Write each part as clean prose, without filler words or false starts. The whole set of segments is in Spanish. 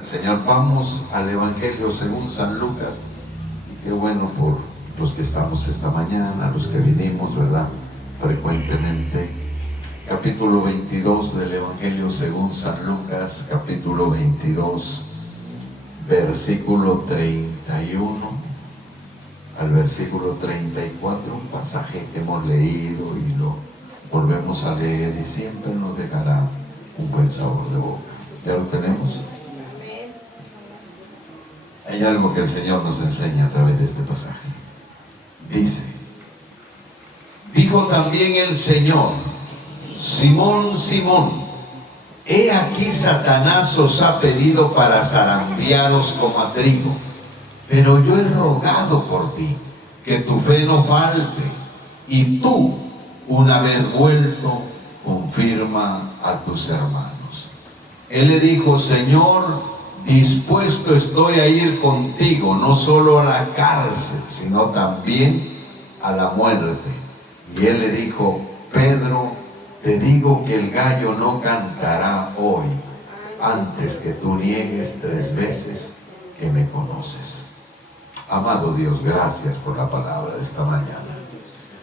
Señor, vamos al Evangelio según San Lucas. Y qué bueno por los que estamos esta mañana, los que vinimos, ¿verdad?, frecuentemente. Capítulo 22 del Evangelio según San Lucas, capítulo 22, versículo 31 al versículo 34, un pasaje que hemos leído y lo volvemos a leer y siempre nos dejará un buen sabor de boca. ¿Ya lo tenemos? Hay algo que el Señor nos enseña a través de este pasaje. Dice: dijo también el Señor: Simón, Simón, he aquí Satanás os ha pedido para zarandearos como a trigo, pero yo he rogado por ti, que tu fe no falte, y tú, una vez vuelto, confirma a tus hermanos. Él le dijo: Señor, dispuesto estoy a ir contigo, no solo a la cárcel, sino también a la muerte. Y él le dijo: Pedro, te digo que el gallo no cantará hoy, antes que tú niegues 3 veces que me conoces. Amado Dios, gracias por la palabra de esta mañana.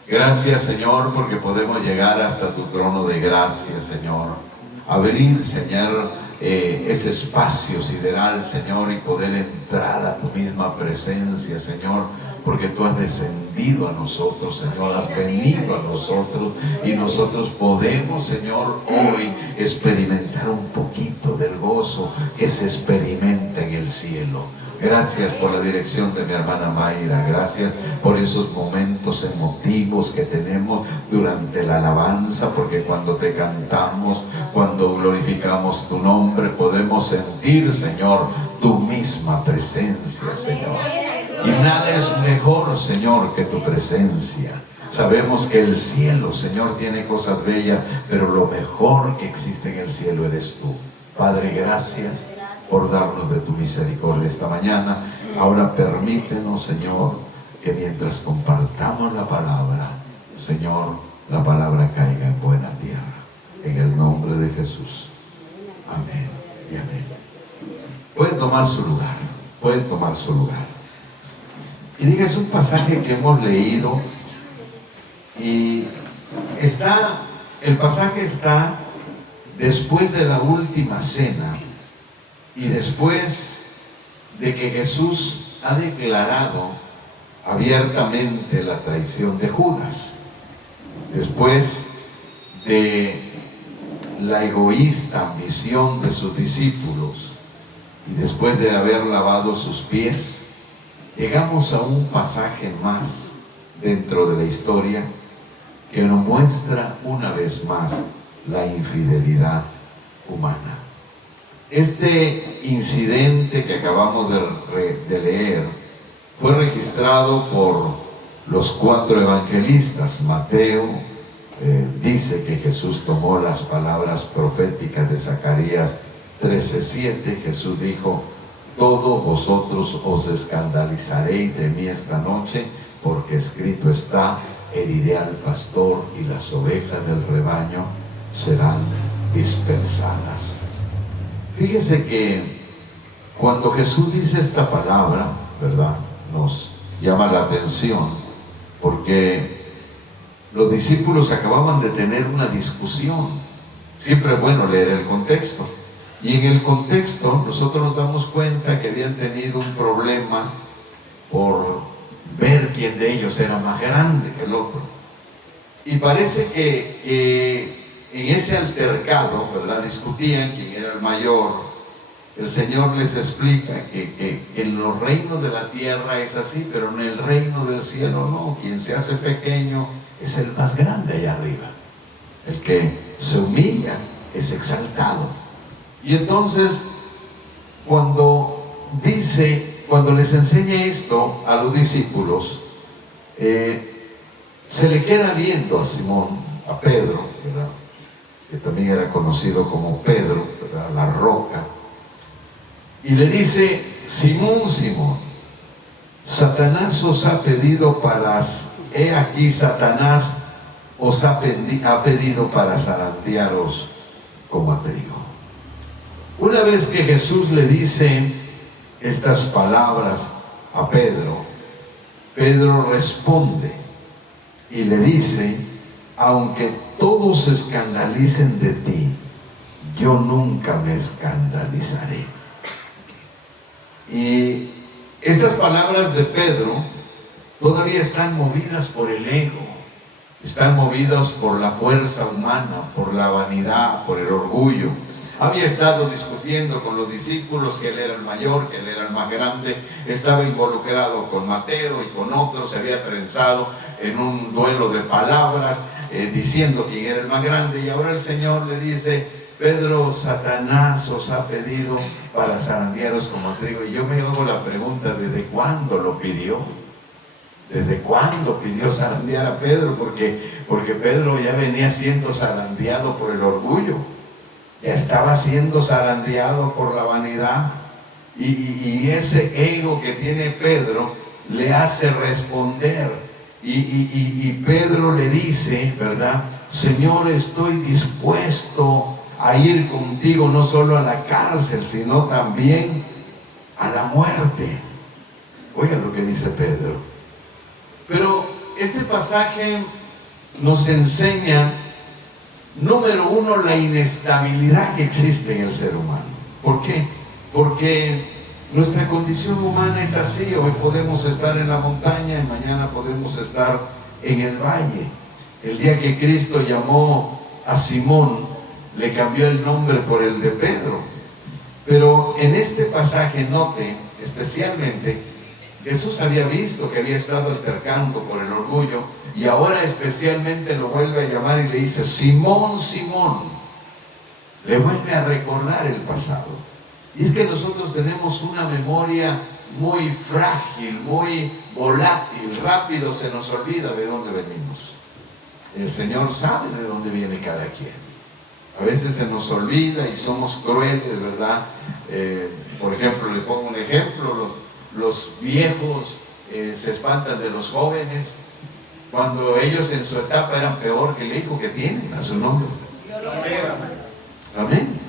Gracias, Señor, porque podemos llegar hasta tu trono de gracia, Señor. Abrir, Señor, ese espacio sideral, Señor, y poder entrar a tu misma presencia, Señor, porque tú has descendido a nosotros, Señor, has venido a nosotros, y nosotros podemos, Señor, hoy experimentar un poquito del gozo que se experimenta en el cielo. Gracias por la dirección de mi hermana Mayra. Gracias por esos momentos emotivos que tenemos durante la alabanza, porque cuando te cantamos, cuando glorificamos tu nombre, podemos sentir, Señor, tu misma presencia, Señor. Y nada es mejor, Señor, que tu presencia. Sabemos que el cielo, Señor, tiene cosas bellas, pero lo mejor que existe en el cielo eres tú. Padre, gracias por darnos de tu misericordia esta mañana. Ahora permítenos, Señor, que mientras compartamos la palabra, Señor, la palabra caiga en buena tierra. En el nombre de Jesús. Amén y amén. Pueden tomar su lugar. Pueden tomar su lugar. Y diga, es un pasaje que hemos leído y el pasaje está después de la última cena y después de que Jesús ha declarado abiertamente la traición de Judas, después de la egoísta ambición de sus discípulos y después de haber lavado sus pies, llegamos a un pasaje más dentro de la historia que nos muestra una vez más la infidelidad humana. Este incidente que acabamos de leer fue registrado por los 4 evangelistas. Mateo dice que Jesús tomó las palabras proféticas de Zacarías 13:7. Jesús dijo: todos vosotros os escandalizaréis de mí esta noche, porque escrito está: heriré al pastor y las ovejas del rebaño serán dispersadas. Fíjese que cuando Jesús dice esta palabra, ¿verdad?, nos llama la atención, porque los discípulos acababan de tener una discusión. Siempre es bueno leer el contexto. Y en el contexto nosotros nos damos cuenta que habían tenido un problema por ver quién de ellos era más grande que el otro. Y parece que en ese altercado, ¿verdad?, discutían quién era el mayor. El Señor les explica que en los reinos de la tierra es así, pero en el reino del cielo no. Quien se hace pequeño es el más grande allá arriba. El que se humilla es exaltado. Y entonces, cuando les enseña esto a los discípulos, se le queda viendo a Simón, a Pedro, ¿verdad?, que también era conocido como Pedro, ¿verdad?, la roca, y le dice: Simón, Simón, Satanás os ha pedido he aquí Satanás os ha pedido para zarandearos como a trigo. Una vez que Jesús le dice estas palabras a Pedro, Pedro responde y le dice: aunque todos se escandalicen de ti, yo nunca me escandalizaré. Y estas palabras de Pedro todavía están movidas por el ego, están movidas por la fuerza humana, por la vanidad, por el orgullo. Había estado discutiendo con los discípulos que él era el mayor, que él era el más grande, estaba involucrado con Mateo y con otros, se había trenzado en un duelo de palabras, diciendo quién era el más grande, y ahora el Señor le dice: Pedro, Satanás os ha pedido para zarandearos como trigo. Y yo me hago la pregunta: ¿desde cuándo lo pidió? ¿Desde cuándo pidió zarandear a Pedro? Porque Pedro ya venía siendo zarandeado por el orgullo, ya estaba siendo zarandeado por la vanidad, y ese ego que tiene Pedro le hace responder, y Pedro le dice, ¿verdad? Señor, estoy dispuesto a ir contigo no solo a la cárcel, sino también a la muerte. Oiga lo que dice Pedro. Pero este pasaje nos enseña, número uno, la inestabilidad que existe en el ser humano. ¿Por qué? Porque nuestra condición humana es así. Hoy podemos estar en la montaña y mañana podemos estar en el valle. El día que Cristo llamó a Simón, le cambió el nombre por el de Pedro. Pero en este pasaje, note especialmente, Jesús había visto que había estado altercando por el orgullo, y ahora especialmente lo vuelve a llamar y le dice: Simón, Simón. Le vuelve a recordar el pasado. Y es que nosotros tenemos una memoria muy frágil, muy volátil, rápido se nos olvida de dónde venimos. El Señor sabe de dónde viene cada quien. A veces se nos olvida y somos crueles, ¿verdad? Por ejemplo, le pongo un ejemplo: los viejos se espantan de los jóvenes, cuando ellos en su etapa eran peor que el hijo que tienen a su nombre. Amén.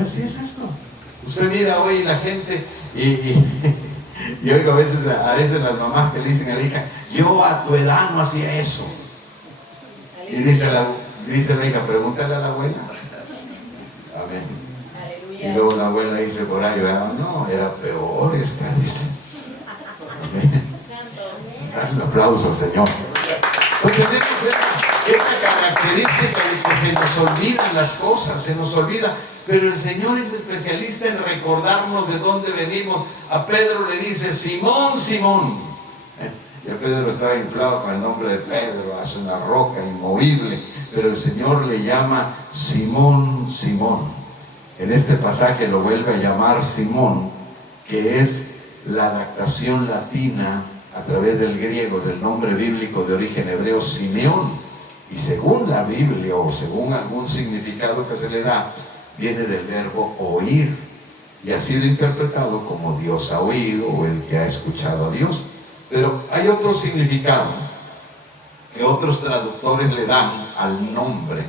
Así es esto. Usted mira hoy la gente y oigo a veces las mamás que le dicen a la hija: yo a tu edad no hacía eso. Y dice la hija: pregúntale a la abuela. Amén. Y luego la abuela dice por ahí: no, era peor esta, dice. Amén. Dale un aplauso al Señor. Pues tenemos esa característica de que se nos olvidan las cosas, se nos olvida. Pero el Señor es especialista en recordarnos de dónde venimos. A Pedro le dice: Simón, Simón. Ya Pedro estaba inflado con el nombre de Pedro, hace una roca inmovible, pero el Señor le llama Simón, Simón. En este pasaje lo vuelve a llamar Simón, que es la adaptación latina a través del griego del nombre bíblico de origen hebreo Simeón. Y según la Biblia, o según algún significado que se le da, viene del verbo oír, y ha sido interpretado como Dios ha oído, o el que ha escuchado a Dios. Pero hay otro significado que otros traductores le dan al nombre,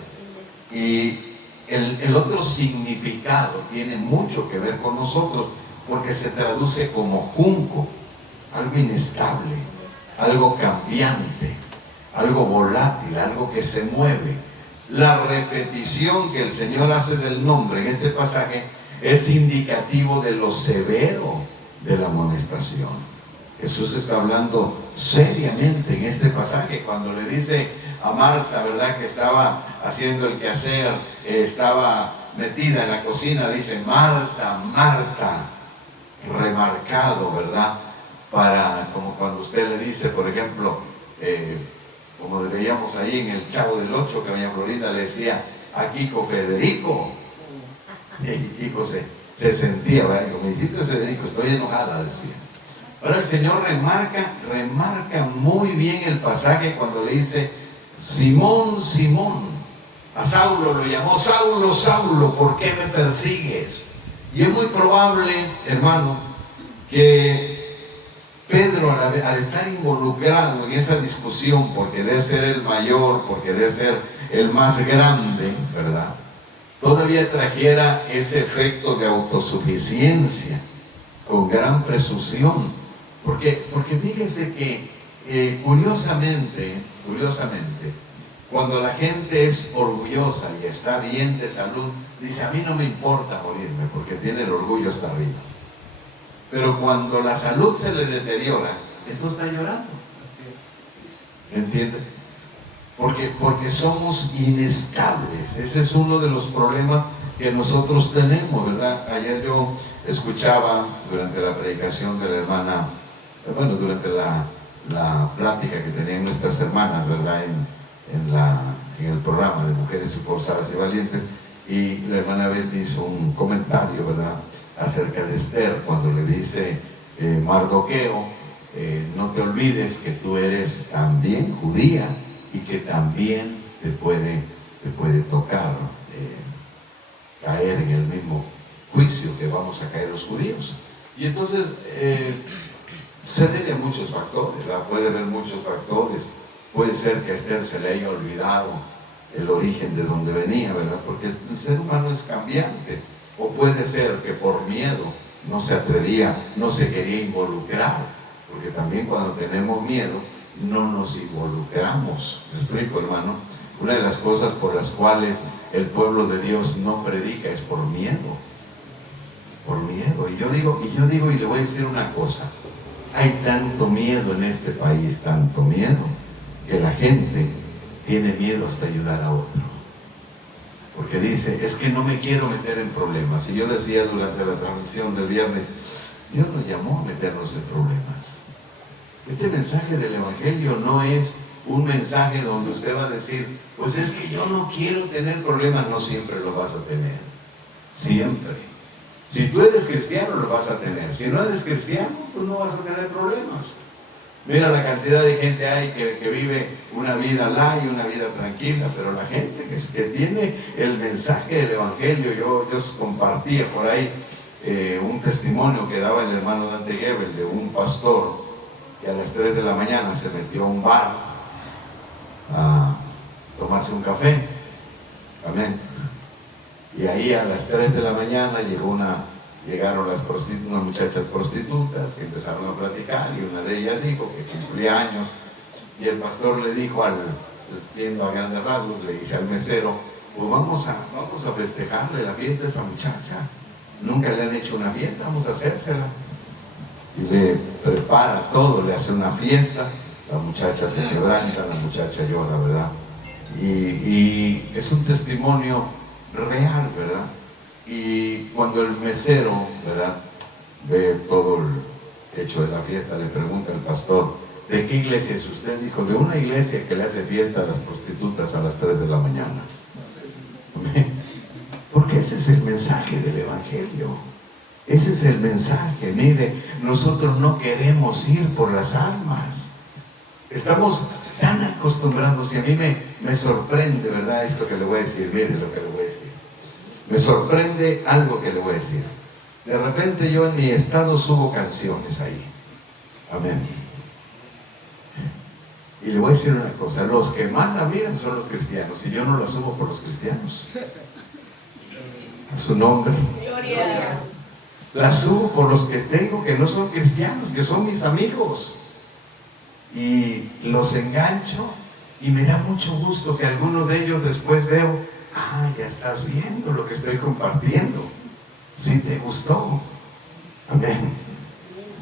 y el otro significado tiene mucho que ver con nosotros, porque se traduce como junco, algo inestable, algo cambiante, algo volátil, algo que se mueve. La repetición que el Señor hace del nombre en este pasaje es indicativo de lo severo de la amonestación. Jesús está hablando seriamente en este pasaje cuando le dice a Marta, ¿verdad?, que estaba haciendo el quehacer, estaba metida en la cocina, dice: Marta, Marta, remarcado, ¿verdad? Como cuando usted le dice, por ejemplo, como veíamos ahí en el Chavo del Ocho, que doña Florinda le decía a Kiko: Federico. Y Kiko se sentía, ¿verdad? Como: me hiciste, Federico, estoy enojada, decía. Ahora el Señor remarca muy bien el pasaje cuando le dice: Simón, Simón. A Saulo lo llamó: Saulo, Saulo, ¿por qué me persigues? Y es muy probable, hermano, que Pedro, al estar involucrado en esa discusión por querer ser el mayor, por querer ser el más grande, ¿verdad?, todavía trajera ese efecto de autosuficiencia con gran presunción. Porque fíjese que curiosamente, cuando la gente es orgullosa y está bien de salud, dice: a mí no me importa morirme, porque tiene el orgullo hasta arriba. Pero cuando la salud se le deteriora, entonces está llorando. ¿Entiende? Porque somos inestables. Ese es uno de los problemas que nosotros tenemos, ¿verdad? Ayer yo escuchaba durante la predicación de la hermana, durante la plática que tenían nuestras hermanas, ¿verdad? En el programa de Mujeres Forzadas y Valientes, y la hermana Beth hizo un comentario, ¿verdad?, acerca de Esther, cuando le dice Mardoqueo: no te olvides que tú eres también judía y que también te puede tocar caer en el mismo juicio que vamos a caer los judíos. Y entonces se debe a muchos factores, ¿verdad? Puede haber muchos factores. Puede ser que a Esther se le haya olvidado el origen de donde venía, ¿verdad? Porque el ser humano es cambiante. O puede ser que por miedo no se atrevía, no se quería involucrar, porque también cuando tenemos miedo no nos involucramos. ¿Me explico, hermano? Una de las cosas por las cuales el pueblo de Dios no predica es por miedo. Por miedo. Y yo digo y le voy a decir una cosa: hay tanto miedo en este país, tanto miedo, que la gente tiene miedo hasta ayudar a otro. Porque dice: es que no me quiero meter en problemas. Y yo decía durante la transmisión del viernes: Dios nos llamó a meternos en problemas. Este mensaje del Evangelio no es un mensaje donde usted va a decir: pues es que yo no quiero tener problemas. No siempre lo vas a tener. Siempre. Si tú eres cristiano, lo vas a tener. Si no eres cristiano, pues no vas a tener problemas. Mira la cantidad de gente hay que vive una vida light, una vida tranquila, pero la gente que tiene el mensaje del Evangelio. Yo compartía por ahí un testimonio que daba el hermano Dante Gebel de un pastor que a las 3 de la mañana se metió a un bar a tomarse un café. Amén. Y ahí a las 3 de la mañana llegaron unas muchachas prostitutas y empezaron a platicar, y una de ellas dijo que cumplía años, y el pastor le dijo, siendo a grandes rasgos, le dice al mesero: pues vamos a festejarle la fiesta a esa muchacha, nunca le han hecho una fiesta, vamos a hacérsela. Y le prepara todo, le hace una fiesta, la muchacha se quebranta, la muchacha llora, ¿verdad? Y es un testimonio real, ¿verdad? Y cuando el mesero, ¿verdad?, ve todo el hecho de la fiesta, le pregunta al pastor: ¿de qué iglesia es usted? Dijo: de una iglesia que le hace fiesta a las prostitutas a las 3 de la mañana. Porque ese es el mensaje del Evangelio. Ese es el mensaje. Mire, nosotros no queremos ir por las almas. Estamos tan acostumbrados, y a mí me sorprende, ¿verdad?, esto que le voy a decir. Mire lo que le voy a decir. Me sorprende algo que le voy a decir. De repente yo en mi estado subo canciones ahí. Amén. Y le voy a decir una cosa: los que más la miran son los cristianos, y yo no la subo por los cristianos. A su nombre. Gloria. La subo por los que tengo que no son cristianos, que son mis amigos. Y los engancho, y me da mucho gusto que algunos de ellos después veo: ya estás viendo lo que estoy compartiendo. Si te gustó. Amén.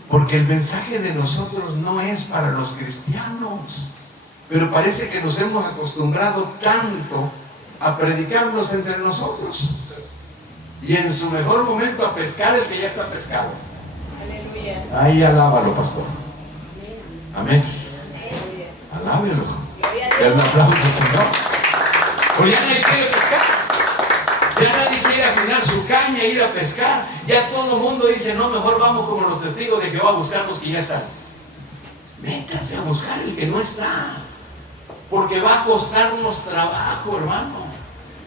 Porque el mensaje de nosotros no es para los cristianos. Pero parece que nos hemos acostumbrado tanto a predicarnos entre nosotros. Y en su mejor momento a pescar el que ya está pescado. Aleluya. Ahí alábalo, pastor. Amén. Alábelo. Denle un aplauso al Señor. Porque ya nadie quiere pescar. Ya nadie quiere afinar su caña e ir a pescar. Ya todo el mundo dice: no, mejor vamos como los testigos de Jehová a buscar los que ya están. Vénganse a buscar el que no está. Porque va a costarnos trabajo, hermano.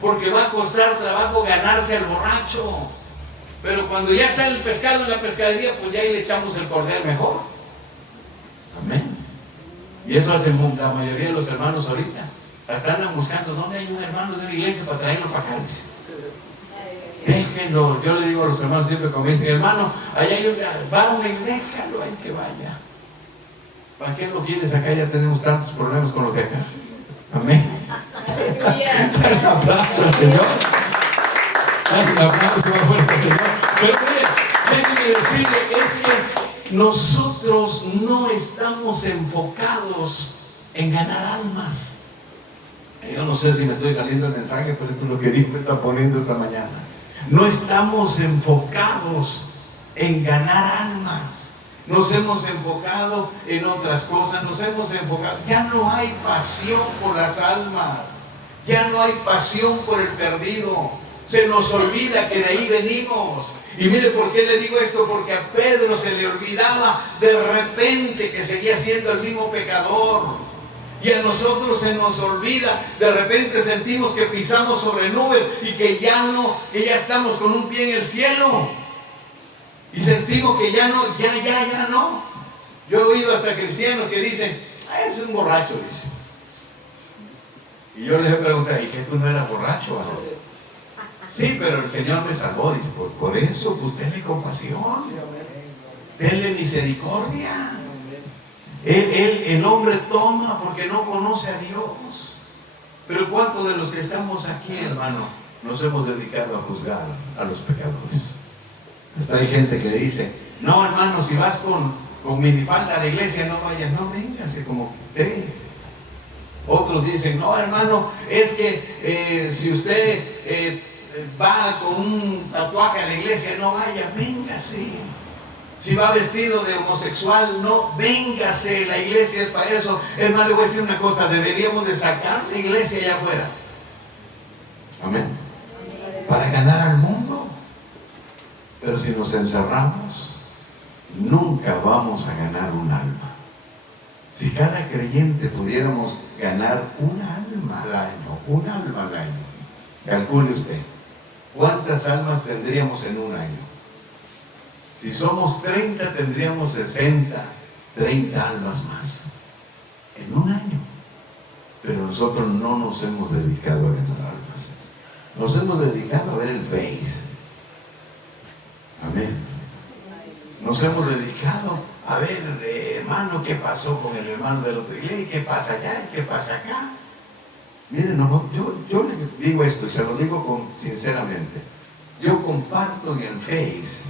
Porque va a costar trabajo ganarse al borracho. Pero cuando ya está el pescado en la pescadería, pues ya ahí le echamos el cordel mejor. Amén. Y eso hacen la mayoría de los hermanos ahorita. Hasta andan buscando dónde hay un hermano de una iglesia para traerlo para acá, dice. Déjenlo. Yo le digo a los hermanos siempre como dicen, hermano, allá hay va a una iglesia, déjalo ahí que vaya. ¿Para qué lo quieres acá? Ya tenemos tantos problemas con los de acá. Amén. Un aplauso al Señor. Un aplauso más fuerte al Señor. Pero mire, déjenme decirle, es que nosotros no estamos enfocados en ganar almas. Yo no sé si me estoy saliendo el mensaje, pero esto es lo que Dios me está poniendo esta mañana. No estamos enfocados en ganar almas. Nos hemos enfocado en otras cosas, nos hemos enfocado. Ya no hay pasión por las almas. Ya no hay pasión por el perdido. Se nos olvida que de ahí venimos. Y mire por qué le digo esto, porque a Pedro se le olvidaba de repente que seguía siendo el mismo pecador. Y a nosotros se nos olvida, de repente sentimos que pisamos sobre nubes y que ya estamos con un pie en el cielo. Y sentimos que ya no. Yo he oído hasta cristianos que dicen, es un borracho, dice. Y yo les he preguntado, ¿y que tú no eras borracho? Sí, pero el Señor me salvó. Dice, por eso, pues tenle compasión, tenle misericordia. El hombre toma porque no conoce a Dios. Pero ¿cuántos de los que estamos aquí, hermano, nos hemos dedicado a juzgar a los pecadores? Hasta hay gente que dice, no, hermano, si vas con minifalda a la iglesia, no vayas. No, véngase como usted. Otros dicen, no, hermano, es que si usted va con un tatuaje a la iglesia, no vaya, véngase. Si va vestido de homosexual, no, véngase, la iglesia es para eso. Es más, le voy a decir una cosa, deberíamos de sacar la iglesia allá afuera. Amén. Para ganar al mundo. Pero si nos encerramos, nunca vamos a ganar un alma. Si cada creyente pudiéramos ganar un alma al año, calcule usted, ¿cuántas almas tendríamos en un año? Si somos 30, tendríamos 60, 30 almas más en un año. Pero nosotros no nos hemos dedicado a ganar almas. Nos hemos dedicado a ver el Face. Amén. Nos hemos dedicado a ver, hermano, qué pasó con el hermano de la otra iglesia, qué pasa allá, qué pasa acá. Miren, yo le digo esto y se lo digo sinceramente. Yo comparto en el Face,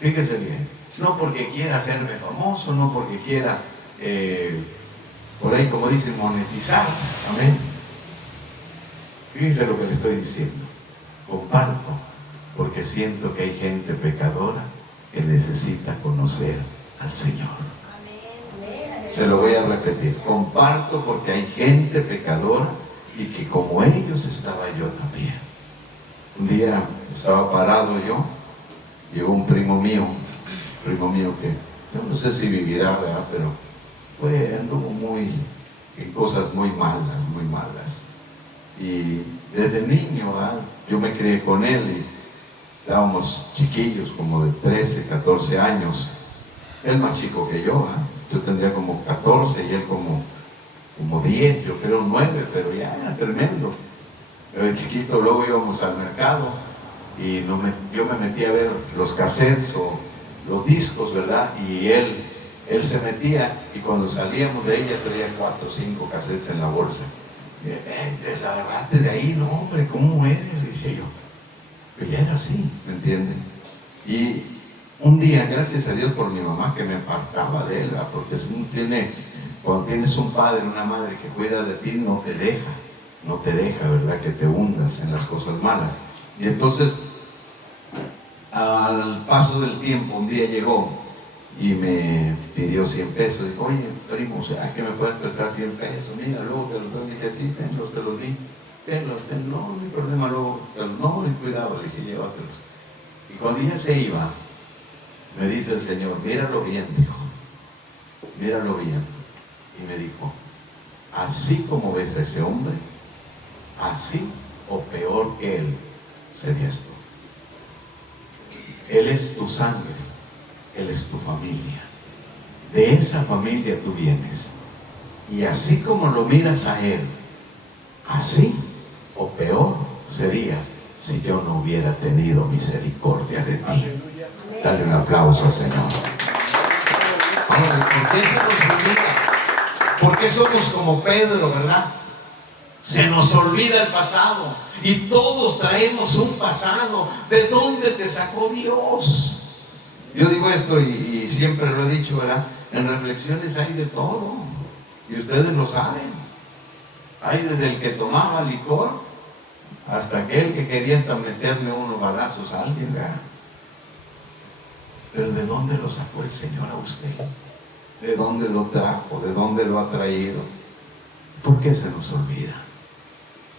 fíjese bien, no porque quiera hacerme famoso, no porque quiera, por ahí como dicen, monetizar. Amén. Fíjense lo que le estoy diciendo. Comparto porque siento que hay gente pecadora que necesita conocer al Señor. Se lo voy a repetir. Comparto porque hay gente pecadora y que como ellos estaba yo también. Un día estaba parado yo, llegó un primo mío que yo no sé si vivirá, ¿verdad? Pero anduvo en cosas muy malas. Y desde niño, ¿verdad? Yo me crié con él y estábamos chiquillos, como de 13, 14 años. Él más chico que yo, ¿verdad? Yo tendría como 14 y él como 10, yo creo 9, pero ya era tremendo. Pero de chiquito luego íbamos al mercado y yo me metía a ver los cassettes o los discos, ¿verdad? Y él se metía y cuando salíamos de ahí ya traía 4 o 5 cassettes en la bolsa. Y la agarraste de ahí, no hombre, ¿cómo eres? Le decía yo. Pero ya era así, ¿me entienden? Y un día, gracias a Dios por mi mamá que me apartaba de él, ¿verdad? Porque cuando tienes un padre, una madre que cuida de ti, no te deja, ¿verdad? Que te hundas en las cosas malas. Y entonces, al paso del tiempo, un día llegó y me pidió 100 pesos. Dijo, oye, primo, ¿será que me puedes prestar 100 pesos? Mira, luego te los doy. Le dije, sí, tenlos, te los di. Tenlos, no hay problema, luego, no, cuidado, le dije, llévatelos. Y cuando ella se iba, me dice el Señor, míralo bien, dijo, míralo bien. Y me dijo, así como ves a ese hombre, así o peor que él serías tú. Él es tu sangre, él es tu familia. De esa familia tú vienes. Y así como lo miras a él, Así o peor serías si yo no hubiera tenido misericordia de ti. Dale un aplauso al Señor. Ahora, ¿por qué se nos olvida? ¿Por qué somos como Pedro, verdad? Se nos olvida el pasado. Y todos traemos un pasado. ¿De dónde te sacó Dios? Yo digo esto y siempre lo he dicho, ¿verdad? En reflexiones hay de todo. Y ustedes lo saben. Hay desde el que tomaba licor hasta aquel que quería hasta meterle unos balazos a alguien, ¿verdad? Pero ¿de dónde lo sacó el Señor a usted? ¿De dónde lo trajo? ¿De dónde lo ha traído? ¿Por qué se nos olvida?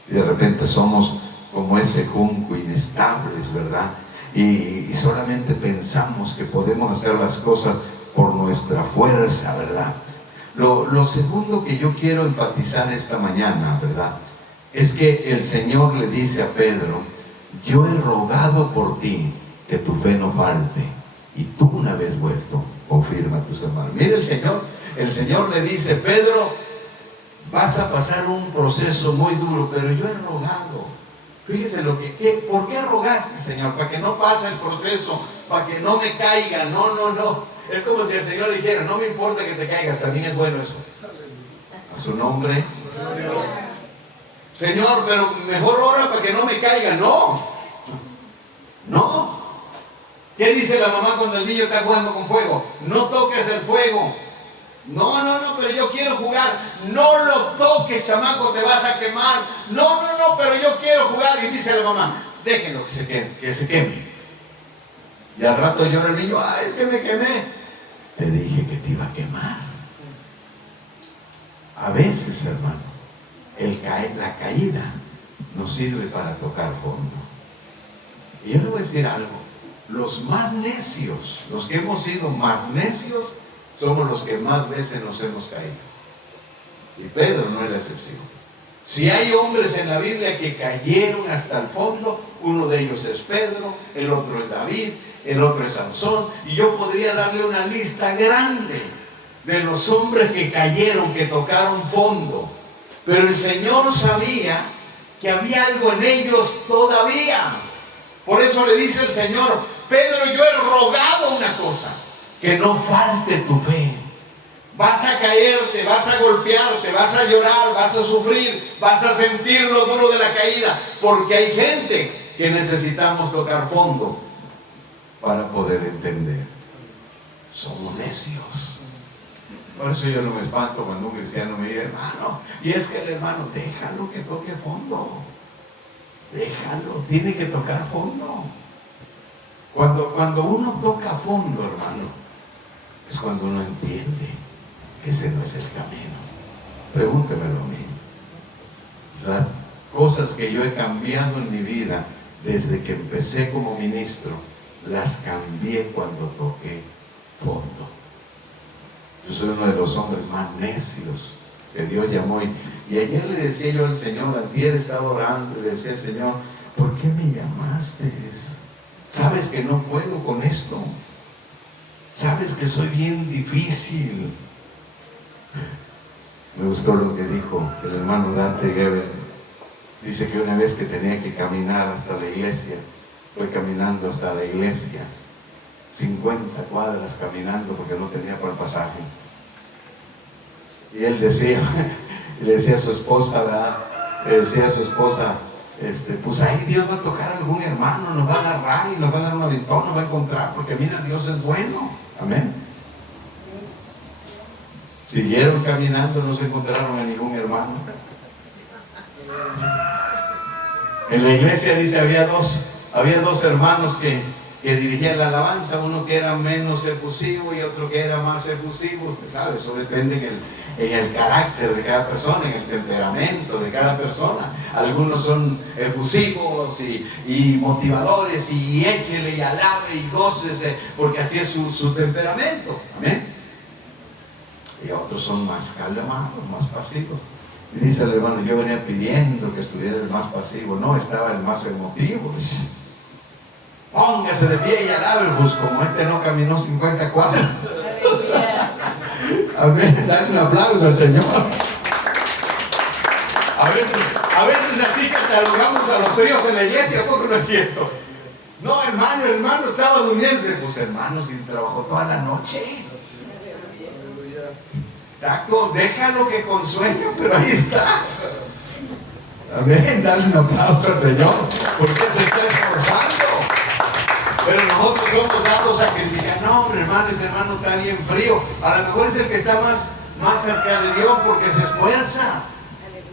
Y de repente somos como ese junco, inestables, ¿verdad? Y solamente pensamos que podemos hacer las cosas por nuestra fuerza, ¿verdad? Lo segundo que yo quiero enfatizar esta mañana, ¿verdad? Es que el Señor le dice a Pedro: yo he rogado por ti que tu fe no falte, y tú, una vez vuelto, confirma a tus hermanos. Mire, el Señor le dice: Pedro, vas a pasar un proceso muy duro, pero yo he rogado. Fíjese ¿por qué rogaste, Señor? Para que no pase el proceso, para que no me caiga. No. Es como si el Señor le dijera: no me importa que te caigas, también es bueno eso. A su nombre. Señor, pero mejor ora para que no me caiga. No. ¿Qué dice la mamá cuando el niño está jugando con fuego? No toques el fuego. No, pero yo quiero jugar. No lo toques, chamaco, te vas a quemar. No, pero yo quiero jugar. Y dice la mamá: déjenlo que se queme. Y al rato llora el niño: es que me quemé. Te dije que te iba a quemar. A veces, hermano, la caída nos sirve para tocar fondo. Y yo le voy a decir algo: los más necios, los que hemos sido más necios, somos los que más veces nos hemos caído. Y Pedro no es la excepción. Si hay hombres en la Biblia que cayeron hasta el fondo, uno de ellos es Pedro, el otro es David, el otro es Sansón, y yo podría darle una lista grande de los hombres que cayeron, que tocaron fondo. Pero el Señor sabía que había algo en ellos todavía. Por eso le dice el Señor: Pedro, yo he rogado una cosa, que no falte tu fe. Vas a caerte, vas a golpearte, vas a llorar, vas a sufrir, vas a sentir lo duro de la caída, porque hay gente que necesitamos tocar fondo para poder entender. Somos necios. Por eso yo no me espanto cuando un cristiano me dice: hermano, y es que el hermano, déjalo que toque fondo. Déjalo, tiene que tocar fondo. Cuando uno toca fondo, hermano, es cuando uno entiende que ese no es el camino. Pregúntemelo a mí. Las cosas que yo he cambiado en mi vida desde que empecé como ministro, las cambié cuando toqué fondo. Yo soy uno de los hombres más necios que Dios llamó. Y ayer le decía yo al Señor, antier estaba orando y le decía: Señor, ¿por qué me llamaste? Sabes que no puedo con esto. Sabes que soy bien difícil. Me gustó lo que dijo el hermano Dante Gebel. Dice que una vez que tenía que caminar hasta la iglesia, fue caminando hasta la iglesia, 50 cuadras caminando porque no tenía para el pasaje. Y él decía, le decía a su esposa, ¿verdad? Le decía a su esposa: pues ahí Dios va a tocar a algún hermano, nos va a agarrar y nos va a dar un aventón, nos va a encontrar, porque mira, Dios es bueno. Amén. Siguieron caminando, no se encontraron a ningún hermano. En la iglesia dice había dos hermanos que dirigían la alabanza, uno que era menos efusivo y otro que era más efusivo. Usted sabe, eso depende en el carácter de cada persona, en el temperamento de cada persona. Algunos son efusivos y motivadores, y échele y alabe y gócese, porque así es su temperamento. Amén. Y otros son más calmados, más pasivos. Y dice el hermano: yo venía pidiendo que estuviera el más pasivo. No, estaba el más emotivo. Dice: póngase de pie y alabe. Pues como no caminó 50 cuadras. Amén. Dale un aplauso al Señor. A veces A veces así catalogamos a los fríos en la iglesia, ¿por qué no es cierto? No, hermano estaba durmiendo. Pues hermano, si trabajó toda la noche. Taco, déjalo que con sueño, pero ahí está. Amén, dale un aplauso al Señor, porque se está esforzando. Pero nosotros somos dados a criticar. No, hombre, hermano, ese hermano está bien frío. A lo mejor es el que está más cerca de Dios porque se esfuerza,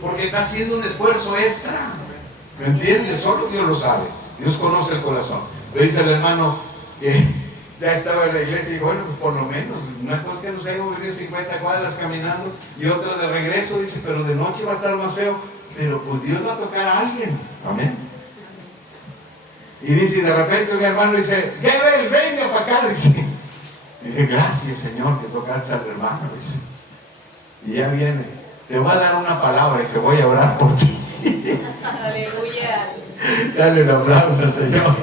porque está haciendo un esfuerzo extra. ¿Me entiendes? Solo Dios lo sabe. Dios conoce el corazón. Le dice el hermano que ya estaba en la iglesia y dijo, bueno, pues por lo menos, una cosa que nos haya venido 50 cuadras caminando y otra de regreso, dice, pero de noche va a estar más feo, pero pues Dios va a tocar a alguien. Amén. Y dice, y de repente mi hermano dice, Gebel, venga para acá, dice, gracias Señor que tocaste al hermano, dice, y ya viene, te voy a dar una palabra y se voy a orar por ti. Aleluya. Dale un aplauso al Señor.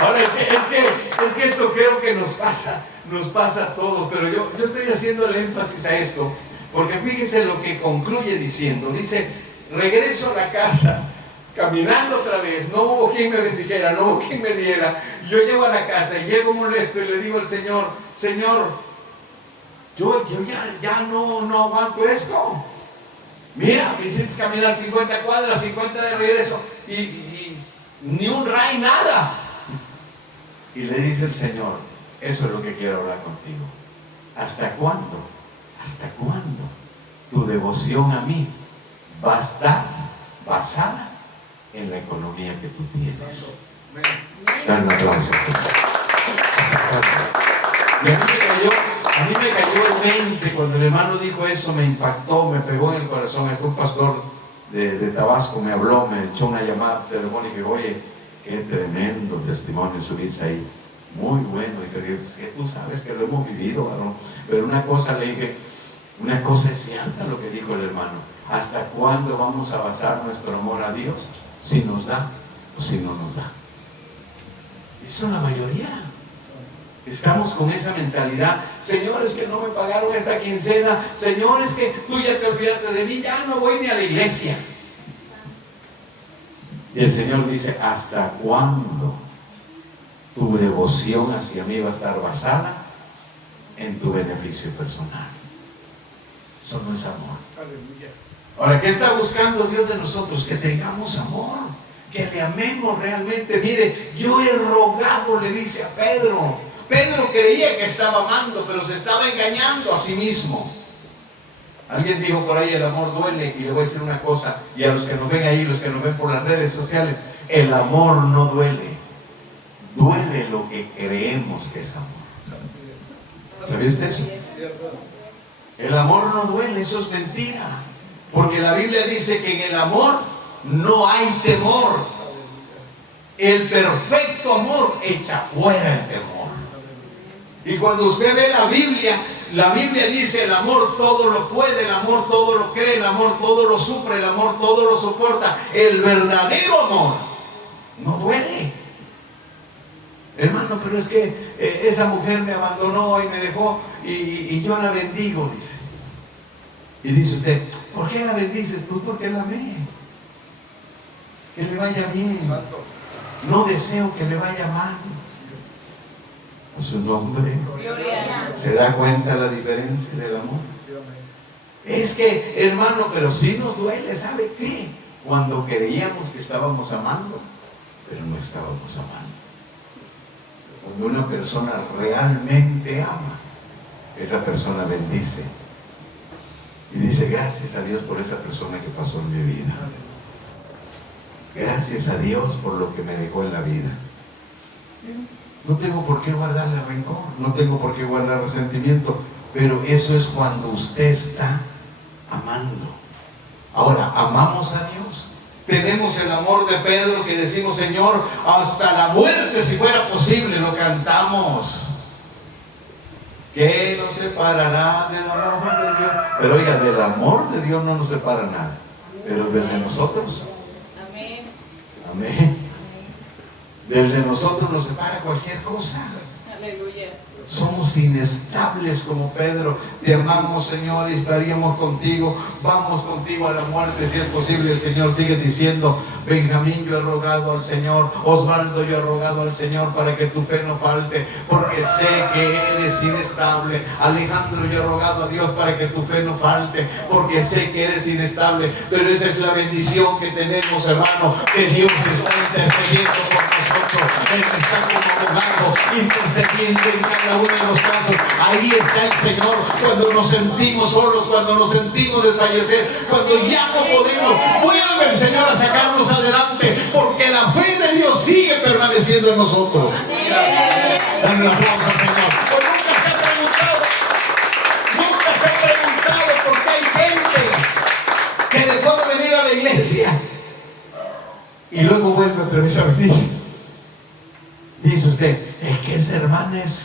Ahora es que esto creo que nos pasa a todos, pero yo estoy haciendo el énfasis a esto, porque fíjese lo que concluye diciendo, dice, regreso a la casa, caminando otra vez, no hubo quien me bendijera, no hubo quien me diera, yo llego a la casa y llego molesto y le digo al Señor, yo ya no aguanto esto. Mira, me hiciste caminar 50 cuadras, 50 de regreso y ni un ray, nada. Y le dice el Señor, eso es lo que quiero hablar contigo. ¿Hasta cuándo tu devoción a mí va a estar basada en la economía que tú tienes? Dale un aplauso. Y a mí me cayó el 20 cuando el hermano dijo eso, me impactó, me pegó en el corazón. Hasta un pastor de Tabasco me habló, me echó una llamada telefónica y dije, oye, qué tremendo testimonio subiste ahí. Muy bueno. Dije, es que tú sabes que lo hemos vivido, varón. Pero una cosa le dije, una cosa es cierta lo que dijo el hermano. ¿Hasta cuándo vamos a basar nuestro amor a Dios? Si nos da o si no nos da. Eso es la mayoría. Estamos con esa mentalidad. Señores, que no me pagaron esta quincena. Señores, que tú ya te olvidaste de mí, ya no voy ni a la iglesia. Y el Señor dice, ¿hasta cuándo tu devoción hacia mí va a estar basada en tu beneficio personal? Eso no es amor. Ahora, ¿qué está buscando Dios de nosotros? Que tengamos amor, que le amemos realmente. Mire, yo he rogado, le dice a Pedro. Pedro creía que estaba amando, pero se estaba engañando a sí mismo. Alguien dijo por ahí, el amor duele, y le voy a decir una cosa, y a los que nos ven ahí, los que nos ven por las redes sociales, el amor no duele, duele lo que creemos que es amor. ¿Sabía usted eso? El amor no duele, eso es mentira, porque la Biblia dice que en el amor no hay temor. El perfecto amor echa fuera el temor. Y cuando usted ve la Biblia dice, el amor todo lo puede, el amor todo lo cree, el amor todo lo sufre, el amor todo lo soporta. El verdadero amor no duele. Hermano, pero es que esa mujer me abandonó y me dejó y yo la bendigo, dice. Y dice usted, ¿por qué la bendices? Pues porque la amé. Que le vaya bien. No deseo que le vaya mal. A su nombre. ¿Se da cuenta la diferencia del amor? Es que, hermano, pero sí nos duele, ¿sabe qué? Cuando creíamos que estábamos amando, pero no estábamos amando. Cuando una persona realmente ama, esa persona bendice y dice, gracias a Dios por esa persona que pasó en mi vida. Gracias a Dios por lo que me dejó en la vida. No tengo por qué guardarle rencor, no tengo por qué guardar resentimiento, pero eso es cuando usted está amando. Ahora, amamos a Dios. Tenemos el amor de Pedro que decimos, Señor, hasta la muerte si fuera posible, lo cantamos. ¿Qué nos separará del amor de Dios? Pero oiga, del amor de Dios no nos separa nada, pero del de nosotros. Amén. Del de nosotros nos separa cualquier cosa. Aleluya. Somos inestables como Pedro. Te amamos, Señor, y estaríamos contigo. Vamos contigo a la muerte si es posible. El Señor sigue diciendo: Benjamín, yo he rogado al Señor. Osvaldo, yo he rogado al Señor para que tu fe no falte, porque sé que eres inestable. Alejandro, yo he rogado a Dios para que tu fe no falte, porque sé que eres inestable. Pero esa es la bendición que tenemos, hermano, que Dios está intercediendo por nosotros. Él está como abogado intercediendo en cada uno de los casos. Ahí está el Señor cuando nos sentimos solos, cuando nos sentimos desfallecer, cuando ya no podemos. Vuelve el Señor a sacarnos adelante, porque la fe de Dios sigue permaneciendo en nosotros. Dale un aplauso al Señor. Pues nunca se ha preguntado por qué hay gente que dejó de venir a la iglesia y luego vuelve otra vez a venir. Dice usted: es que esa hermana es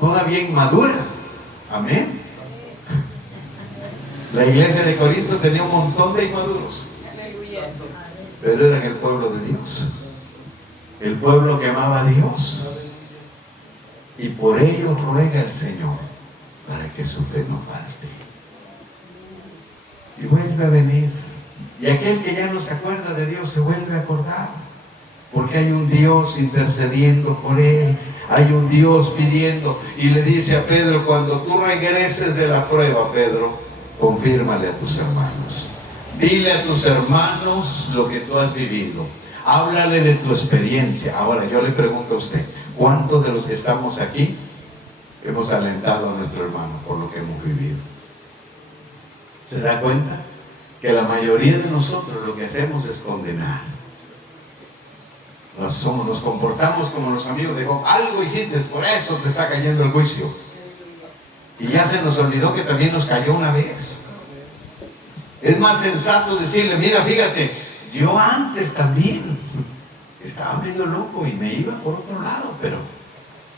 todavía inmadura. Amén. La iglesia de Corinto tenía un montón de inmaduros, pero eran el pueblo de Dios, el pueblo que amaba a Dios, y por ello ruega el Señor para que su fe no falte. Y vuelve a venir, y aquel que ya no se acuerda de Dios se vuelve a acordar, porque hay un Dios intercediendo por él. Hay un Dios pidiendo, y le dice a Pedro: cuando tú regreses de la prueba, Pedro, confírmale a tus hermanos. Dile a tus hermanos lo que tú has vivido. Háblale de tu experiencia. Ahora yo le pregunto a usted: ¿cuántos de los que estamos aquí hemos alentado a nuestro hermano por lo que hemos vivido? ¿Se da cuenta? Que la mayoría de nosotros lo que hacemos es condenar. Nos comportamos como los amigos de Job. Algo hiciste, por eso te está cayendo el juicio. Y ya se nos olvidó que también nos cayó una vez. Es más sensato decirle: mira, fíjate, yo antes también estaba medio loco y me iba por otro lado, pero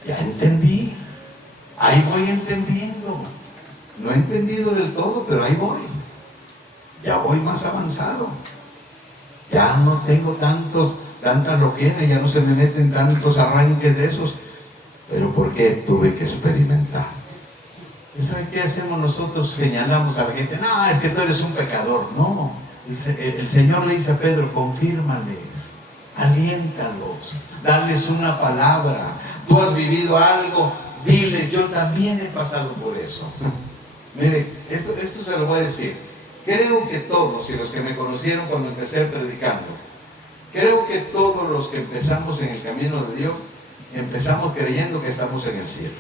ya entendí. Ahí voy entendiendo. No he entendido del todo, pero ahí voy. Ya voy más avanzado. Ya no tengo tanta loquera, ya no se me meten tantos arranques de esos. Pero ¿por qué tuve que experimentar? ¿Y saben qué hacemos nosotros? Señalamos a la gente: no, es que tú eres un pecador. No, el Señor le dice a Pedro: confírmales, aliéntalos, dales una palabra. Tú has vivido algo, dile: yo también he pasado por eso. Mire, esto se lo voy a decir. Creo que todos, y los que me conocieron cuando empecé predicando, creo que todos los que empezamos en el camino de Dios, empezamos creyendo que estamos en el cielo.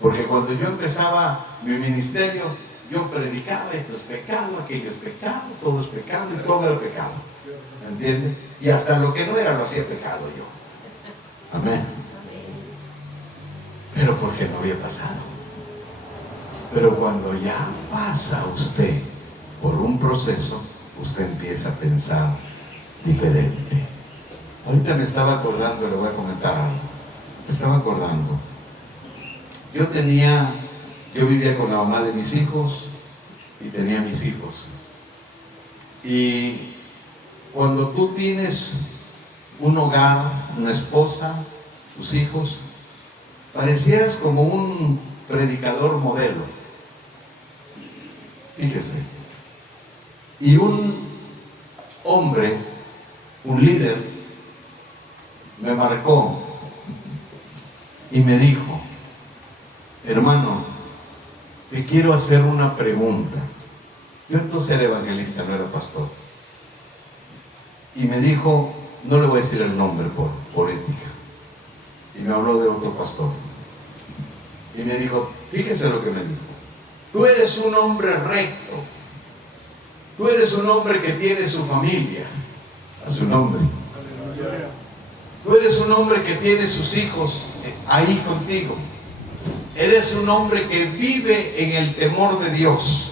Porque cuando yo empezaba mi ministerio, yo predicaba: esto es pecado, aquello es pecado, todo es pecado y todo era pecado. ¿Me entiende? Y hasta lo que no era lo hacía pecado yo. Amén. Pero porque no había pasado. Pero cuando ya pasa usted por un proceso, usted empieza a pensar diferente. Ahorita me estaba acordando, le voy a comentar algo. Me estaba acordando. Yo vivía con la mamá de mis hijos y tenía mis hijos. Y cuando tú tienes un hogar, una esposa, tus hijos, parecieras como un predicador modelo. Fíjese. Y un hombre, un líder, me marcó y me dijo: hermano, te quiero hacer una pregunta. Yo entonces era evangelista, no era pastor. Y me dijo, no le voy a decir el nombre por ética. Y me habló de otro pastor. Y me dijo, fíjese lo que me dijo: tú eres un hombre recto. Tú eres un hombre que tiene su familia a su nombre. Tú eres un hombre que tiene sus hijos ahí contigo. Eres un hombre que vive en el temor de Dios.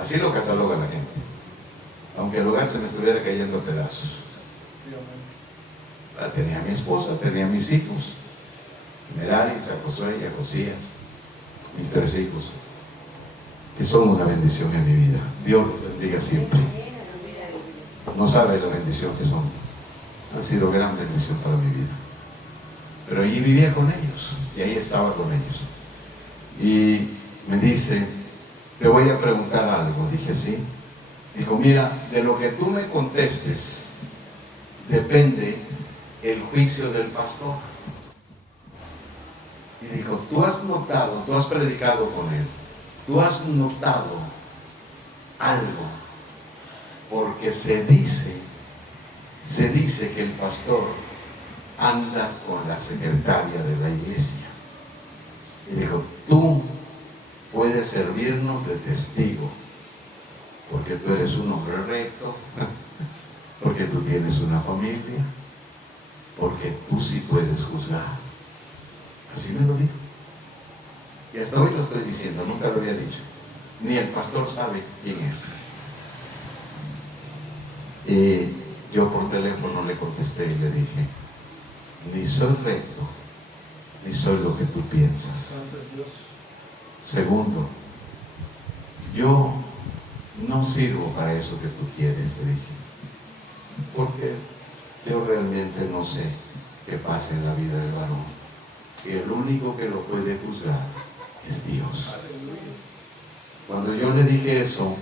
Así lo cataloga la gente. Aunque el hogar se me estuviera cayendo a pedazos. Tenía a mi esposa, tenía a mis hijos, Merari, Zacosoy, Josías, mis 3 hijos, que son una bendición en mi vida. Dios los bendiga siempre. No sabe la bendición que son. Han sido gran bendición para mi vida. pero allí vivía con ellos y ahí estaba con ellos. Y me dice, te voy a preguntar algo. Dije, sí. Dijo, mira, de lo que tú me contestes depende el juicio del pastor. Y dijo, tú has notado, tú has predicado con él, tú has notado algo, porque se dice que el pastor anda con la secretaria de la iglesia. Y dijo, tú puedes servirnos de testigo, porque tú eres un hombre recto, porque tú tienes una familia, porque tú sí puedes juzgar. Así me lo dijo. Y hasta hoy lo estoy diciendo, nunca lo había dicho. Ni el pastor sabe quién es. Y yo por teléfono le contesté y le dije, ni soy recto, ni soy lo que tú piensas. Segundo, yo no sirvo para eso que tú quieres, le dije, porque yo realmente no sé qué pasa en la vida del varón. Y el único que lo puede juzgar es Dios. Cuando yo le dije eso,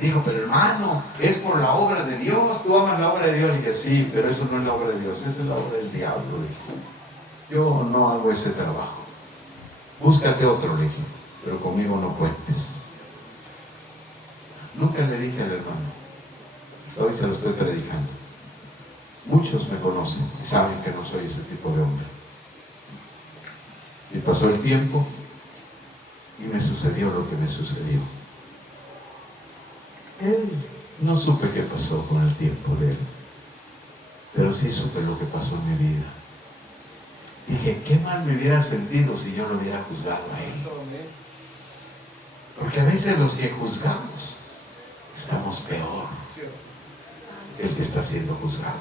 dijo, pero hermano, es por la obra de Dios, tú amas la obra de Dios. Le dije, sí, pero eso no es la obra de Dios, esa es la obra del diablo. Le dije, yo no hago ese trabajo. Búscate otro, le dije, pero conmigo no cuentes. Nunca le dije al hermano, hasta hoy se lo estoy predicando. Muchos me conocen y saben que no soy ese tipo de hombre. Y pasó el tiempo y me sucedió lo que me sucedió. No supe qué pasó con el tiempo de él, pero sí supe lo que pasó en mi vida. Dije, qué mal me hubiera sentido si yo lo hubiera juzgado a él. Porque a veces los que juzgamos estamos peor que el que está siendo juzgado.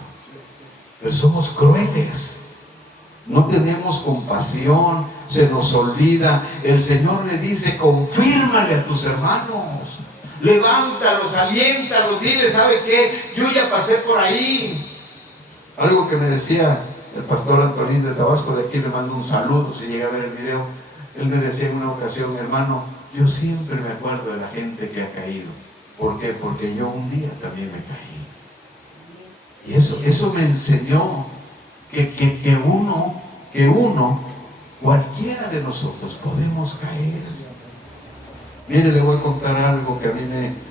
Pero somos crueles. No tenemos compasión, se nos olvida. El Señor le dice, confírmale a tus hermanos, levántalos, aliéntalos, dile, ¿sabe qué? Yo ya pasé por ahí. Algo que me decía el pastor Antonín de Tabasco, de aquí le mando un saludo si llega a ver el video. Él me decía en una ocasión, hermano, yo siempre me acuerdo de la gente que ha caído. ¿Por qué? Porque yo un día también me caí. Y eso me enseñó que uno, cualquiera de nosotros podemos caer. Mire, le voy a contar algo que a mí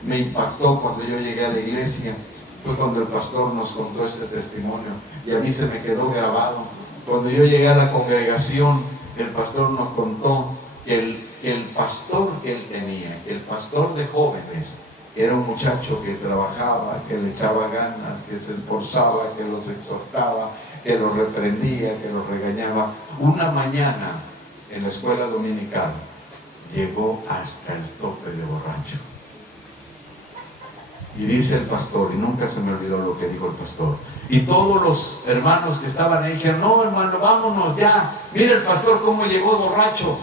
me impactó cuando yo llegué a la iglesia. Fue cuando el pastor nos contó este testimonio y a mí se me quedó grabado. Cuando yo llegué a la congregación, el pastor nos contó que el pastor que él tenía, el pastor de jóvenes, era un muchacho que trabajaba, que le echaba ganas, que se esforzaba, que los exhortaba, que los reprendía, que los regañaba. Una mañana en la escuela dominical llegó hasta el tope de borracho. Y dice el pastor, y nunca se me olvidó lo que dijo el pastor, y todos los hermanos que estaban ahí dijeron, no hermano, vámonos ya, mira el pastor cómo llegó borracho.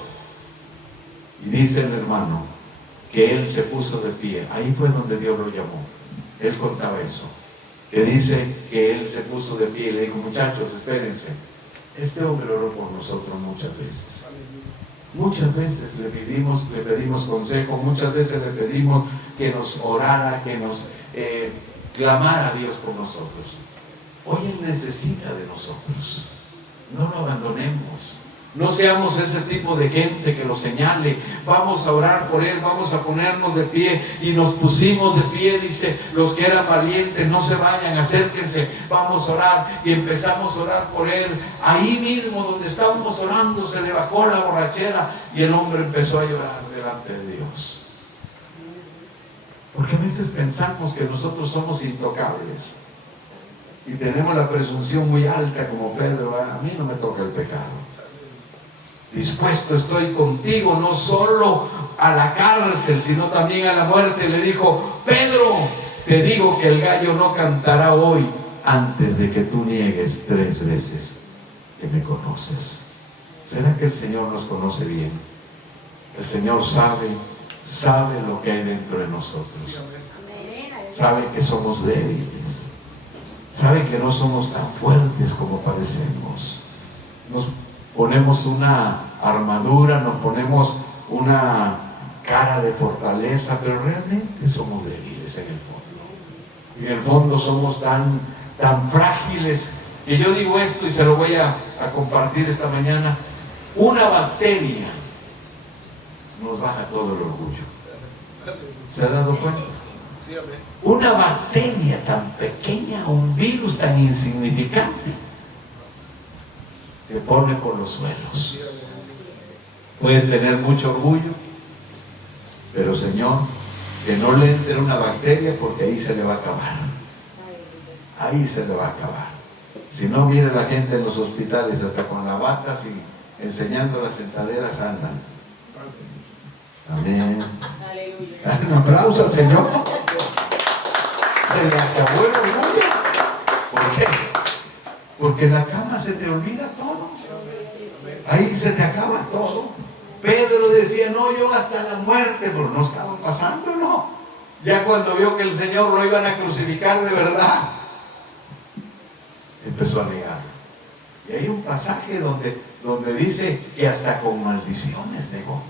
Y dice el hermano que él se puso de pie. Ahí fue donde Dios lo llamó. Él contaba eso, que dice que él se puso de pie y le dijo, muchachos, espérense, este hombre oró por nosotros muchas veces. Muchas veces le pedimos consejo, muchas veces le pedimos que nos orara, que nos clamara a Dios por nosotros. Hoy Él necesita de nosotros. No lo abandonemos. No seamos ese tipo de gente que lo señale. Vamos a orar por Él, vamos a ponernos de pie. Y nos pusimos de pie, dice, los que eran valientes, no se vayan, acérquense, vamos a orar. Y empezamos a orar por Él. Ahí mismo donde estábamos orando, se le bajó la borrachera y el hombre empezó a llorar delante de Dios. Porque a veces pensamos que nosotros somos intocables. Y tenemos la presunción muy alta como Pedro, a mí no me toca el pecado. Dispuesto estoy contigo, no solo a la cárcel, sino también a la muerte. Le dijo, Pedro, te digo que el gallo no cantará hoy antes de que tú niegues 3 veces que me conoces. ¿Será que el Señor nos conoce bien? El Señor sabe lo que hay dentro de nosotros. Sabe que somos débiles. Sabe que no somos tan fuertes como parecemos. nos ponemos una armadura, nos ponemos una cara de fortaleza, pero realmente somos débiles en el fondo. En el fondo somos tan frágiles que yo digo esto y se lo voy a compartir esta mañana. Una bacteria nos baja todo el orgullo. ¿Se ha dado cuenta? Una bacteria tan pequeña, un virus tan insignificante, te pone por los suelos. Puedes tener mucho orgullo, pero Señor, que no le entre una bacteria, porque ahí se le va a acabar. Ahí se le va a acabar. Si no, mire la gente en los hospitales, hasta con las batas y enseñando las sentaderas andan. Amén. Dale un aplauso al Señor. Se le acabó el orgullo. ¿Por qué? Porque en la cama se te olvida todo. Ahí se te acaba todo. Pedro decía, no, yo hasta la muerte, pero no estaba pasando, no. Ya cuando vio que el Señor lo iban a crucificar de verdad, empezó a negar. Y hay un pasaje donde dice que hasta con maldiciones negó.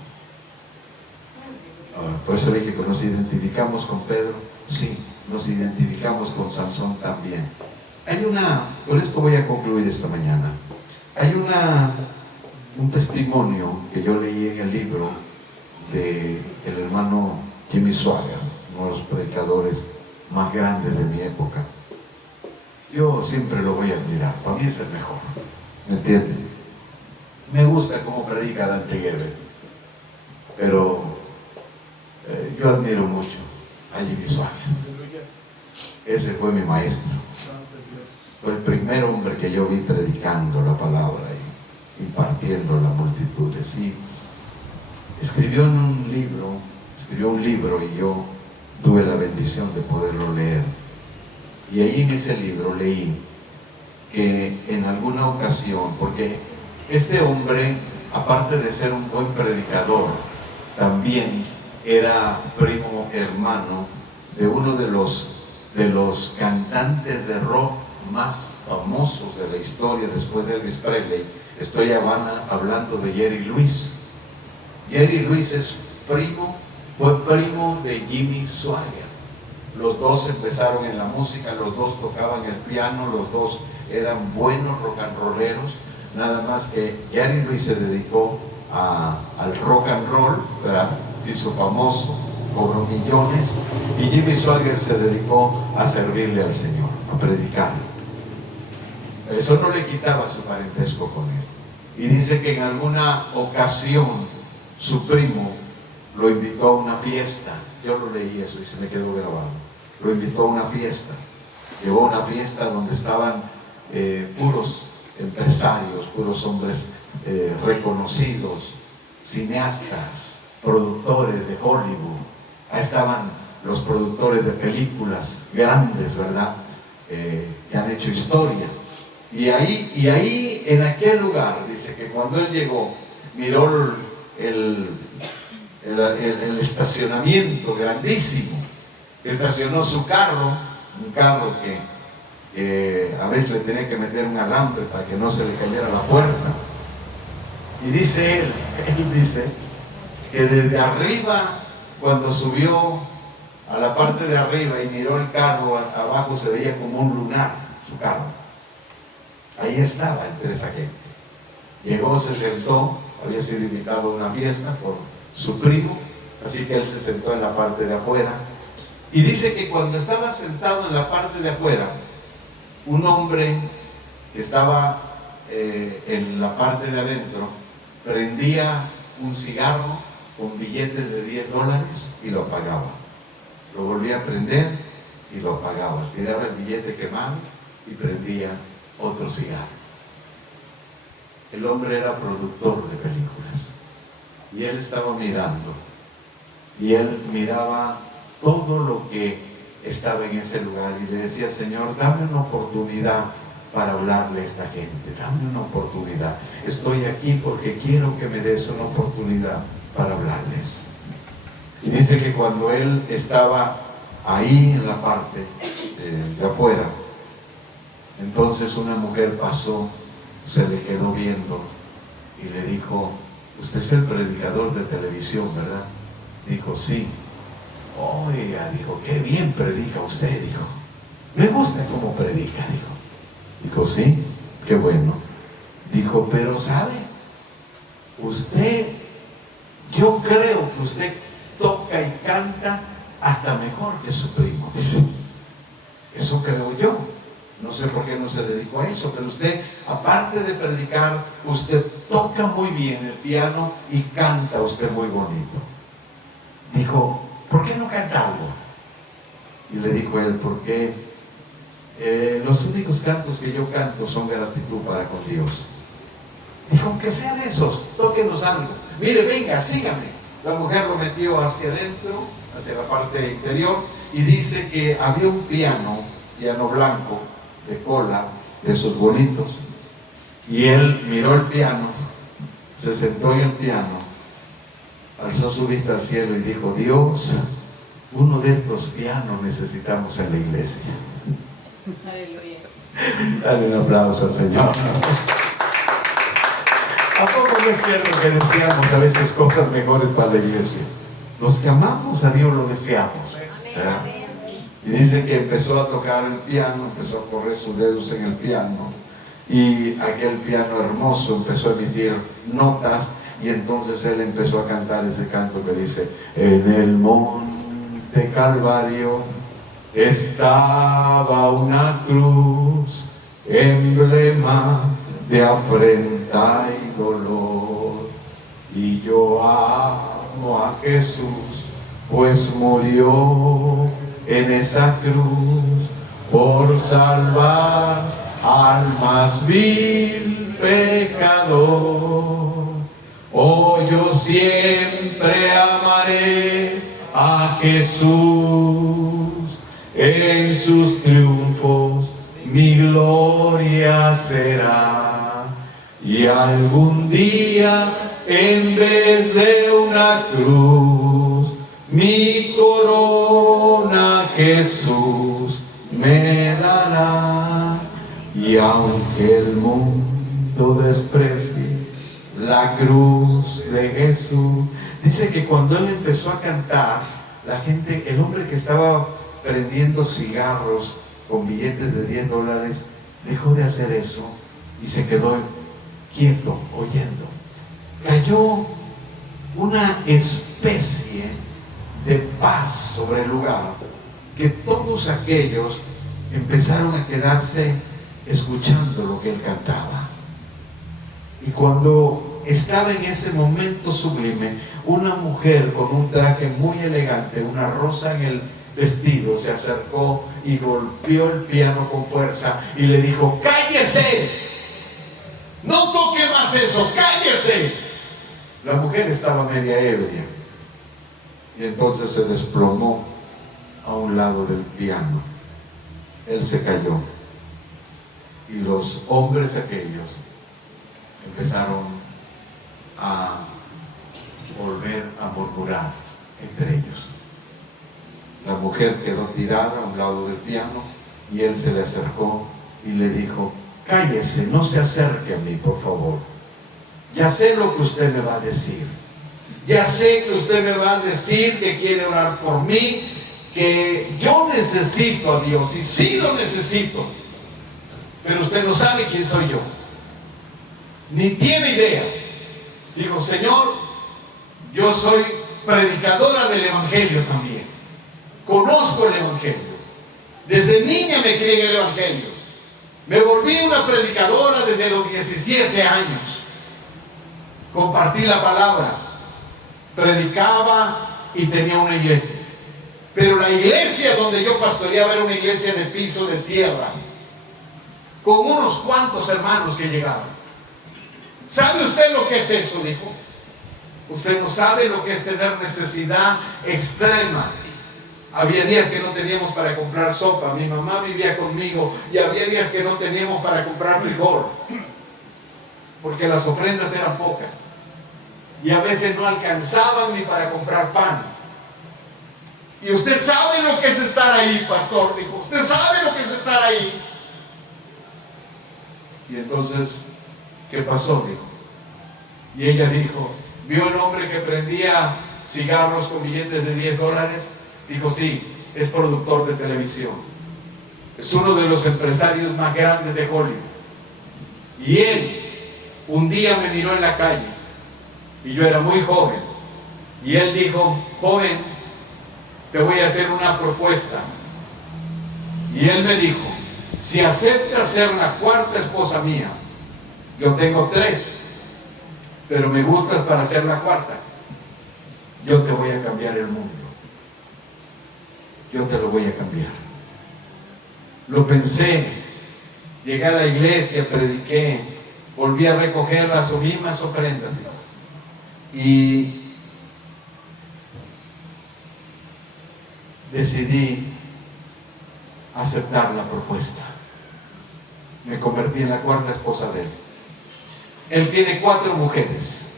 Por eso dije que nos identificamos con Pedro. Sí, nos identificamos con Sansón también. Con esto voy a concluir esta mañana. Hay un testimonio que yo leí en el libro del hermano Jimmy Swaggart, uno de los predicadores más grandes de mi época. Yo siempre lo voy a admirar, para mí es el mejor, ¿me entienden? Me gusta cómo predica Dante Gebel, pero yo admiro mucho a Jimmy Swaggart. Ese fue mi maestro. Fue el primer hombre que yo vi predicando la palabra y impartiendo a la multitud. Sí. Escribió un libro y yo tuve la bendición de poderlo leer. Y ahí en ese libro leí que en alguna ocasión, porque este hombre, aparte de ser un buen predicador, también era primo hermano de uno de los cantantes de rock más famosos de la historia después de Elvis Presley. Estoy hablando de Jerry Lewis. Jerry Lewis fue primo de Jimmy Swaggart. Los dos empezaron en la música, los dos tocaban el piano, los dos eran buenos rock and rolleros, nada más que Jerry Lewis se dedicó al rock and roll, ¿verdad? Se hizo famoso, cobró millones, y Jimmy Swaggart se dedicó a servirle al Señor, a predicar. Eso no le quitaba su parentesco con él. Y dice que en alguna ocasión su primo lo invitó a una fiesta. Yo lo leí eso y se me quedó grabado. Lo invitó a una fiesta. Llevó a una fiesta donde estaban puros empresarios, puros hombres reconocidos, cineastas, productores de Hollywood. Ahí estaban los productores de películas grandes, ¿verdad? Que han hecho historia. Y ahí en aquel lugar, dice que cuando él llegó, miró el estacionamiento grandísimo, estacionó su carro, un carro que a veces le tenía que meter un alambre para que no se le cayera la puerta. Y dice él dice que desde arriba, cuando subió a la parte de arriba y miró el carro, abajo se veía como un lunar, su carro. Ahí estaba entre esa gente. Llegó, se sentó, había sido invitado a una fiesta por su primo, así que él se sentó en la parte de afuera. Y dice que cuando estaba sentado en la parte de afuera, un hombre que estaba en la parte de adentro prendía un cigarro con billetes de $10 y lo apagaba. Lo volvía a prender y lo apagaba. Tiraba el billete quemado y prendía otro cigarro. El hombre era productor de películas y él estaba mirando y él miraba todo lo que estaba en ese lugar y le decía: Señor, dame una oportunidad para hablarle a esta gente, dame una oportunidad, estoy aquí porque quiero que me des una oportunidad para hablarles. Y dice que cuando él estaba ahí en la parte de afuera, entonces una mujer pasó Se le quedó viendo y le dijo: usted es el predicador de televisión, ¿verdad? Dijo: sí. Oiga, dijo, qué bien predica usted, dijo. Me gusta cómo predica, dijo. Dijo: sí, qué bueno. Dijo: pero ¿sabe? Usted, yo creo que usted toca y canta hasta mejor que su primo, dice. Eso creo yo. No sé por qué no se dedicó a eso, pero usted, aparte de predicar, usted toca muy bien el piano y canta usted muy bonito. Dijo: ¿por qué no canta algo? Y le dijo él: porque los únicos cantos que yo canto son gratitud para con Dios. Dijo: aunque sean esos, tóquenos algo. Mire, venga, sígame. La mujer lo metió hacia adentro, hacia la parte interior, y dice que había un piano blanco, de cola, de esos bonitos. Y él miró el piano, se sentó en el piano, alzó su vista al cielo y dijo: Dios, uno de estos pianos necesitamos en la iglesia. Aleluya. Dale un aplauso al Señor. ¿A poco no es cierto que deseamos a veces cosas mejores para la iglesia? Los que amamos a Dios lo deseamos. ¿Verdad? Y dice que empezó a tocar el piano, empezó a correr sus dedos en el piano, y aquel piano hermoso empezó a emitir notas, y entonces él empezó a cantar ese canto que dice: en el monte Calvario estaba una cruz, emblema de afrenta y dolor, y yo amo a Jesús, pues murió en esa cruz por salvar al más vil pecador. Oh, yo siempre amaré a Jesús, en sus triunfos mi gloria será, y algún día en vez de una cruz mi corona Jesús me dará. Y aunque el mundo desprecie la cruz de Jesús, dice que cuando él empezó a cantar, la gente, el hombre que estaba prendiendo cigarros con billetes de $10, dejó de hacer eso y se quedó quieto, oyendo. Cayó una especie de paz sobre el lugar, que todos aquellos empezaron a quedarse escuchando lo que él cantaba. Y cuando estaba en ese momento sublime, una mujer con un traje muy elegante, una rosa en el vestido, se acercó y golpeó el piano con fuerza y le dijo: ¡cállese! ¡No toque más eso! ¡Cállese! La mujer estaba media ebria, y entonces se desplomó a un lado del piano. Él se cayó, y los hombres aquellos empezaron a volver a murmurar entre ellos. La mujer quedó tirada a un lado del piano, y él se le acercó y le dijo: cállese, no se acerque a mí, por favor. Ya sé lo que usted me va a decir. Ya sé que usted me va a decir que quiere orar por mí, que yo necesito a Dios, y sí lo necesito, pero usted no sabe quién soy yo, ni tiene idea. Dijo: Señor, yo soy predicadora del Evangelio también, conozco el Evangelio, desde niña me crié en el Evangelio, me volví una predicadora desde los 17 años, compartí la palabra, predicaba y tenía una iglesia. Pero la iglesia donde yo pastoreaba era una iglesia en el piso de tierra, con unos cuantos hermanos que llegaban. ¿Sabe usted lo que es eso? Dijo. Usted no sabe lo que es tener necesidad extrema. Había días que no teníamos para comprar sopa. Mi mamá vivía conmigo y había días que no teníamos para comprar frijol, porque las ofrendas eran pocas. Y a veces no alcanzaban ni para comprar pan. Y usted sabe lo que es estar ahí, pastor, dijo. Usted sabe lo que es estar ahí. Y entonces ¿Qué pasó?, dijo. Y ella dijo, ¿vio el hombre que prendía cigarros con billetes de $10? Dijo, sí, es productor de televisión. Es uno de los empresarios más grandes de Hollywood. Y él un día me miró en la calle y yo era muy joven. Y él dijo, joven, te voy a hacer una propuesta. Y él me dijo, si aceptas ser la cuarta esposa mía, yo tengo 3, pero me gustas para ser la cuarta, yo te voy a cambiar el mundo. Yo te lo voy a cambiar. Lo pensé, llegué a la iglesia, prediqué, volví a recoger las mismas ofrendas y decidí aceptar la propuesta. Me convertí en la cuarta esposa de él. Él tiene 4 mujeres.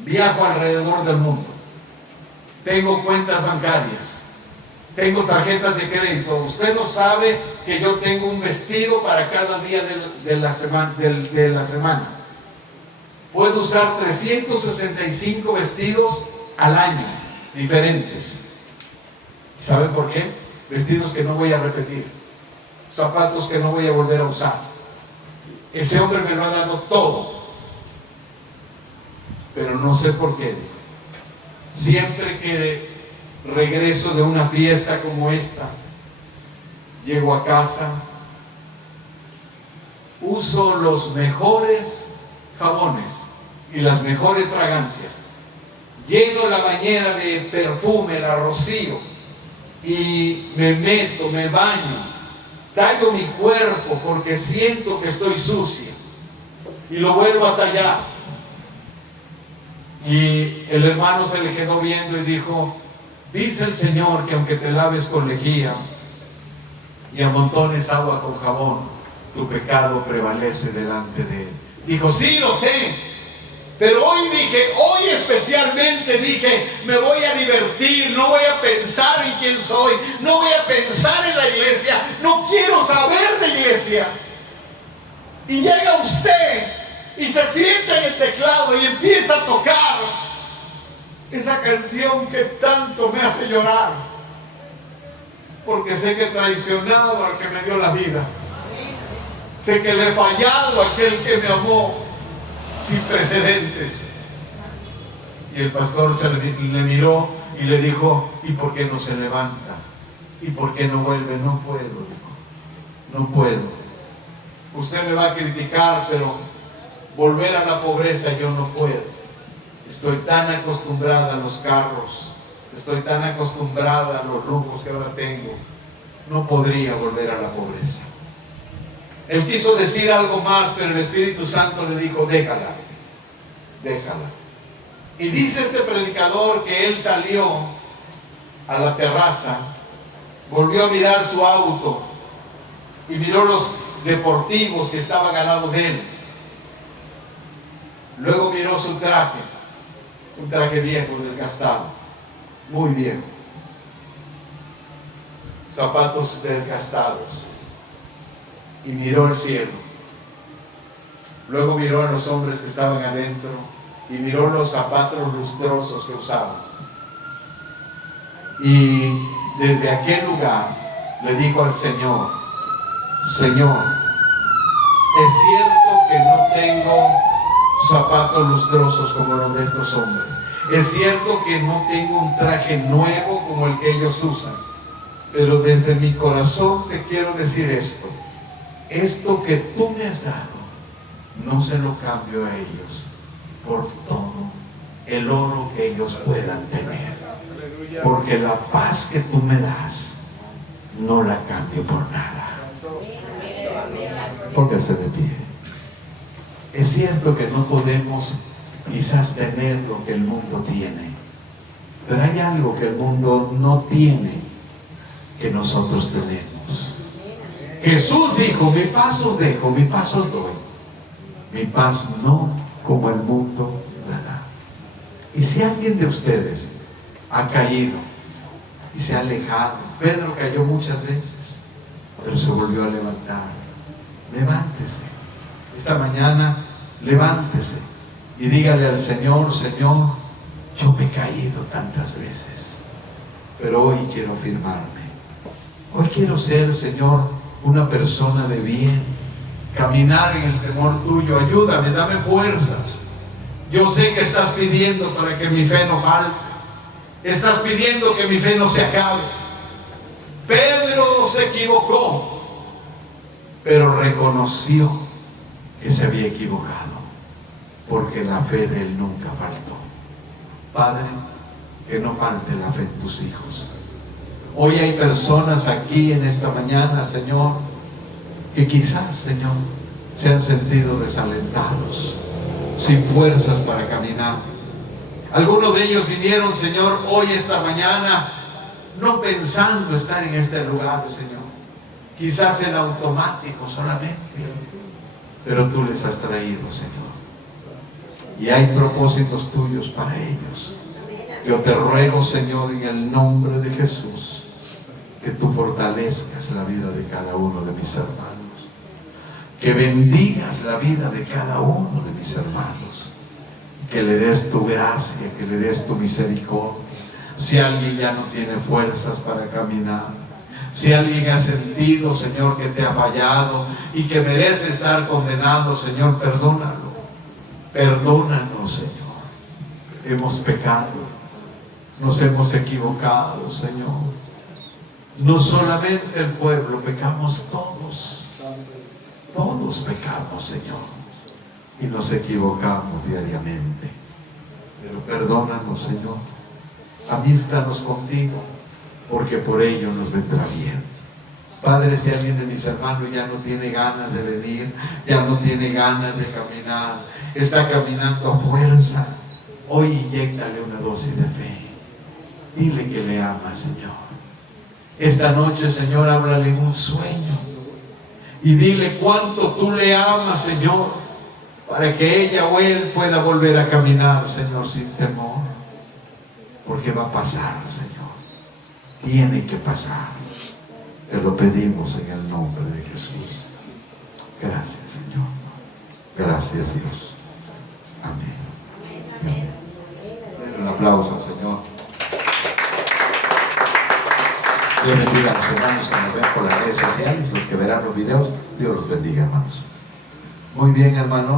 Viajo alrededor del mundo. Tengo cuentas bancarias. Tengo tarjetas de crédito. Usted no sabe que yo tengo un vestido para cada día de la semana. Puedo usar 365 vestidos al año, diferentes. ¿Sabe por qué? Vestidos que no voy a repetir, zapatos que no voy a volver a usar. Ese hombre me lo ha dado todo, pero no sé por qué. Siempre que regreso de una fiesta como esta, llego a casa, uso los mejores jabones y las mejores fragancias, lleno la bañera de perfume, la rocío, y me meto, me baño, tallo mi cuerpo porque siento que estoy sucia y lo vuelvo a tallar. Y el hermano se le quedó viendo y dijo, dice el Señor que aunque te laves con lejía y amontones agua con jabón, tu pecado prevalece delante de Él. Dijo, sí, lo sé, pero hoy especialmente dije, me voy a divertir, no voy a pensar en quién soy, no voy a pensar en la iglesia, no quiero saber de iglesia. Y llega usted y se sienta en el teclado y empieza a tocar esa canción que tanto me hace llorar, porque sé que he traicionado al que me dio la vida, sé que le he fallado a aquel que me amó sin precedentes. Y el pastor le miró y le dijo, ¿y por qué no se levanta? ¿Y por qué no vuelve? No puedo, dijo, no puedo. Usted me va a criticar, pero volver a la pobreza yo no puedo. Estoy tan acostumbrada a los carros, estoy tan acostumbrada a los lujos que ahora tengo, no podría volver a la pobreza. Él quiso decir algo más, pero el Espíritu Santo le dijo, déjala, déjala. Y dice este predicador que él salió a la terraza, volvió a mirar su auto y miró los deportivos que estaban al lado de él. Luego miró su traje, un traje viejo, desgastado, muy viejo, zapatos desgastados, y miró el cielo. Luego miró a los hombres que estaban adentro y miró los zapatos lustrosos que usaban. Y desde aquel lugar le dijo al Señor, Señor, es cierto que no tengo zapatos lustrosos como los de estos hombres. Es cierto que no tengo un traje nuevo como el que ellos usan. Pero desde mi corazón te quiero decir esto. Esto que tú me has dado, no se lo cambio a ellos por todo el oro que ellos puedan tener. Porque la paz que tú me das, no la cambio por nada. Póngase de pie. Es cierto que no podemos quizás tener lo que el mundo tiene, pero hay algo que el mundo no tiene que nosotros tenemos. Jesús dijo, mi paz os dejo, mi paz os doy. Mi paz no como el mundo la da. Y si alguien de ustedes ha caído y se ha alejado, Pedro cayó muchas veces, pero se volvió a levantar. Levántese. Esta mañana levántese y dígale al Señor: Señor, yo me he caído tantas veces, pero hoy quiero firmarme. Hoy quiero ser, Señor, una persona de bien, caminar en el temor tuyo. Ayúdame, dame fuerzas. Yo sé que estás pidiendo para que mi fe no falte. Estás pidiendo que mi fe no se acabe. Pedro se equivocó, pero reconoció que se había equivocado, porque la fe de él nunca faltó. Padre, que no falte la fe en tus hijos. Hoy hay personas aquí en esta mañana, Señor, que quizás, Señor, se han sentido desalentados, sin fuerzas para caminar. Algunos de ellos vinieron, Señor, hoy, esta mañana, no pensando estar en este lugar, Señor. Quizás en automático solamente, pero tú les has traído, Señor. Y hay propósitos tuyos para ellos. Yo te ruego, Señor, en el nombre de Jesús, que tú fortalezcas la vida de cada uno de mis hermanos, que bendigas la vida de cada uno de mis hermanos, que le des tu gracia, que le des tu misericordia. Si alguien ya no tiene fuerzas para caminar, si alguien ha sentido, Señor, que te ha fallado y que merece estar condenado, Señor, perdónalo. Perdónanos, Señor. Hemos pecado, nos hemos equivocado, Señor. No solamente el pueblo, pecamos todos. Todos pecamos, Señor, y nos equivocamos diariamente. Pero perdónanos, Señor. Amístanos contigo, porque por ello nos vendrá bien. Padre, si alguien de mis hermanos ya no tiene ganas de venir, ya no tiene ganas de caminar, está caminando a fuerza, hoy inyéctale una dosis de fe. Dile que le ama, Señor. Esta noche, Señor, háblale en un sueño y dile cuánto tú le amas, Señor, para que ella o él pueda volver a caminar, Señor, sin temor. Porque va a pasar, Señor. Tiene que pasar. Te lo pedimos en el nombre de Jesús. Gracias, Señor. Gracias, Dios. Amén. Amén. Denle un aplauso al Señor. Dios bendiga a los hermanos que nos ven por las redes sociales, los que verán los videos. Dios los bendiga, hermanos. Muy bien, hermano.